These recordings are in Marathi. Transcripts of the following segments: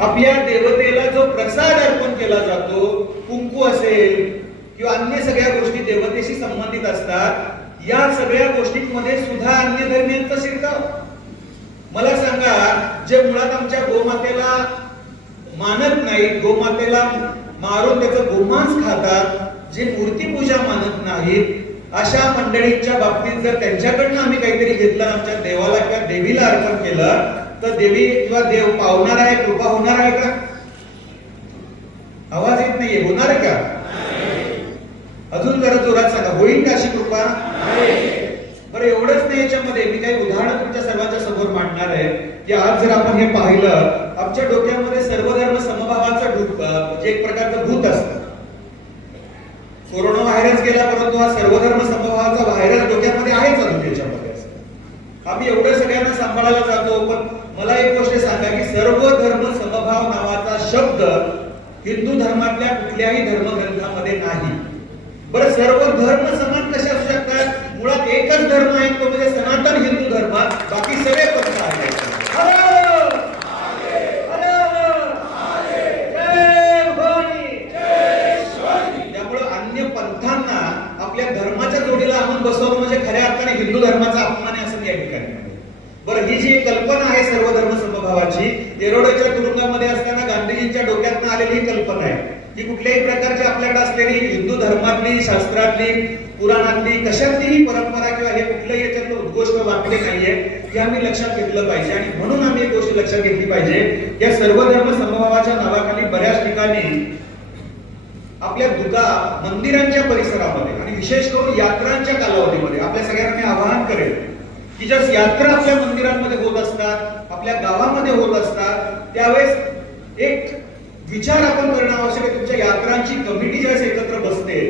आपल्या देवतेला जो प्रसाद अर्पण केला जातो कुंकू असेल किंवा अन्य सगळ्या गोष्टी देवतेशी संबंधित असतात या सगळ्या गोष्टींमध्ये सुद्धा अन्य धर्मियांचा शिरकाव. मला सांगा जे मुळात आमच्या गोमातेला मानत नाहीत गोमातेला मारून त्याचं गोमांस खातात जे मूर्तीपूजा मानत नाहीत अशा मंडळींच्या बाबतीत जर त्यांच्याकडनं आम्ही काहीतरी घेतलं आमच्या देवाला किंवा देवीला अर्पण केलं तर देवी किंवा देव पावणार आहे कृपा होणार आहे का? आवाज येत नाहीये. होणार आहे का? अजून जरा जोरात सांगा. होईल का अशी कृपा? बरं एवढंच नाही याच्यामध्ये. मी काही उदाहरण तुमच्या सर्वांच्या समोर मांडणार आहे. की आज जर आपण हे पाहिलं आमच्या डोक्यामध्ये सर्वधर्म समभावाचं भूत जे म्हणजे एक प्रकारचं भूत असतं. कोरोना व्हायरस गेला परंतु हा सर्वधर्म समभावाचा व्हायरस डोक्यामध्ये आहेच अजून त्याच्यामध्ये असं. आम्ही एवढं सगळ्यांना सांभाळायला जातो पण मला एक गोष्ट सांगा की सर्व धर्म समभाव नावाचा शब्द हिंदू धर्मातल्या कुठल्याही धर्मग्रंथामध्ये नाही. बरं सर्व धर्म समान कसे असू शकतात? मुळात एकच धर्म आहे तो म्हणजे सनातन हिंदू धर्म. बाकी सगळे पक्ष आहेत. हॅलो! त्यामुळं अन्य पंथांना आपल्या धर्माच्या जोडीला आपण बसवलं म्हणजे खऱ्या अर्थाने हिंदू धर्माचा अपमान ठिकाणी बरं ही जी कल्पना आहे सर्व धर्म समभावाची एरोडच्या तुरुंगामध्ये असताना गांधीजींच्या डोक्यात आलेली ही कल्पना आहे. ही कुठल्याही प्रकारची आपल्याकडे असलेली हिंदू धर्मातली शास्त्रातली पुराणातली कशातलीही परंपरा किंवा हे कुठलंही याच्यातलं उद्घोष्ट वाक्य नाहीये हे आम्ही लक्षात घेतलं पाहिजे. आणि म्हणून आम्ही एक गोष्ट लक्षात घेतली पाहिजे या सर्व धर्म समभावाच्या नावाखाली बऱ्याच ठिकाणी आपल्या दुका मंदिरांच्या परिसरामध्ये आणि विशेष करून यात्रांच्या कालावधीमध्ये आपल्या सगळ्यांना मी आवाहन करेल की ज्या यात्रा आपल्या मंदिरांमध्ये होत असतात आपल्या गावामध्ये होत असतात त्यावेळेस एक विचार आपण करणं आवश्यक आहे. तुमच्या यात्रांची कमिटी ज्यावेळेस एकत्र बसते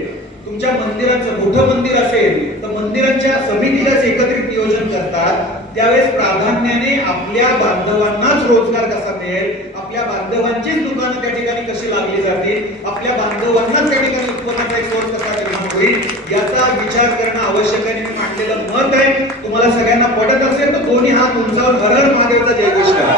तुमच्या मंदिरांचं मोठं मंदिर असेल तर मंदिरांच्या समितीला एकत्रित नियोजन करतात त्यावेळेस प्राधान्याने आपल्या बांधवांनाच रोजगार कसा मिळेल आपल्या बांधवांचीच दुकानं त्या ठिकाणी कशी लागली जातील आपल्या बांधवांनाच त्या ठिकाणी उत्पन्नाचा एक सोर्स कसा निर्माण होईल याचा विचार करणं आवश्यक आहे आणि मी मांडलेलं मत आहे तुम्हाला सगळ्यांना पटत असेल तर दोन्ही हात उंचावून हर हर महादेवचा जयघोष करा